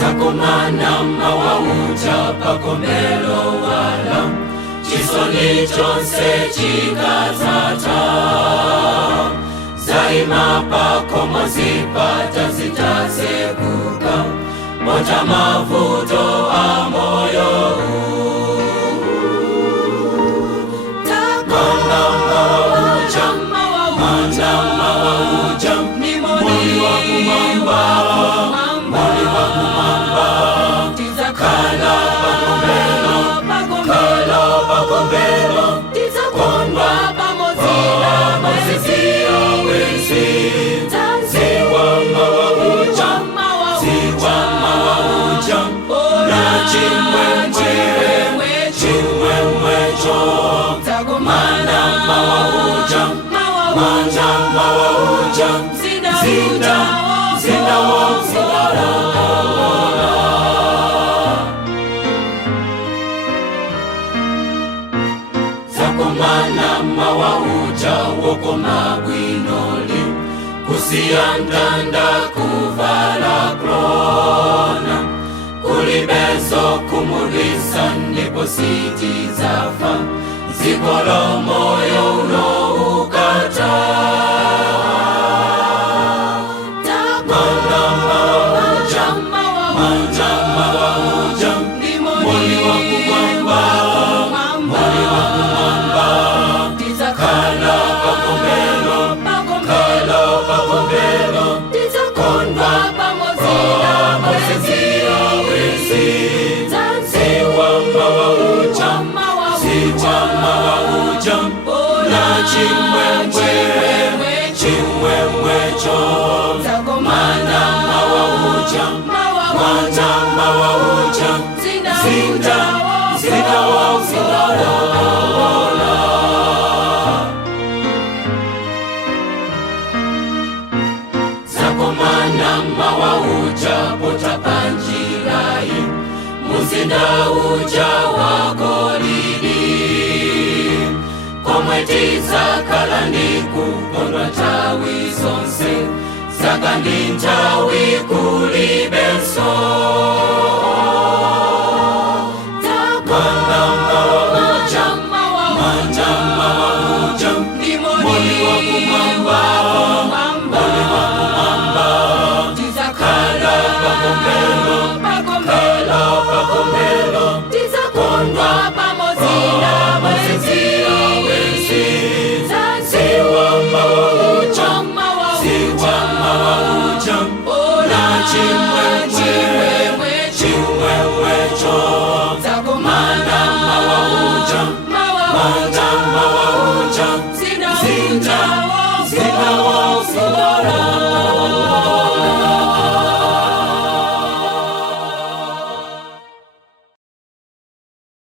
zakumana mawauja pakomelo wala chisoni chonse chikazata zaima pakomo zipata zitazekuka moja mavuto amoyo Moli wa kumamba, moli wa kumamba, kala pakombelo, kala pakombelo, konwa pamozila, mazizia wezi, ziwa mawauja, na chimwemwe cho, mana mawauja, manja mawauja, Zinda wala zakumana mawauja woko mabwinoli kusiyandanda kuvala klona kulibezo kumulisa ndipo siti zafa zikolo moyo unoukata Chimwemwe cho zakumana mawauja manja mawauja zinda wala zakumana mawauja potapanjirai muzinda uja wakolini komwetiza kalani kukondwa tawi zonse zakandi ntawi kulibenso manja mawauja moli wa kumamba kala pakombelo kondwa pamozila mazizia chimwemwe cho zakumana mawauja manja mawauja zinda wala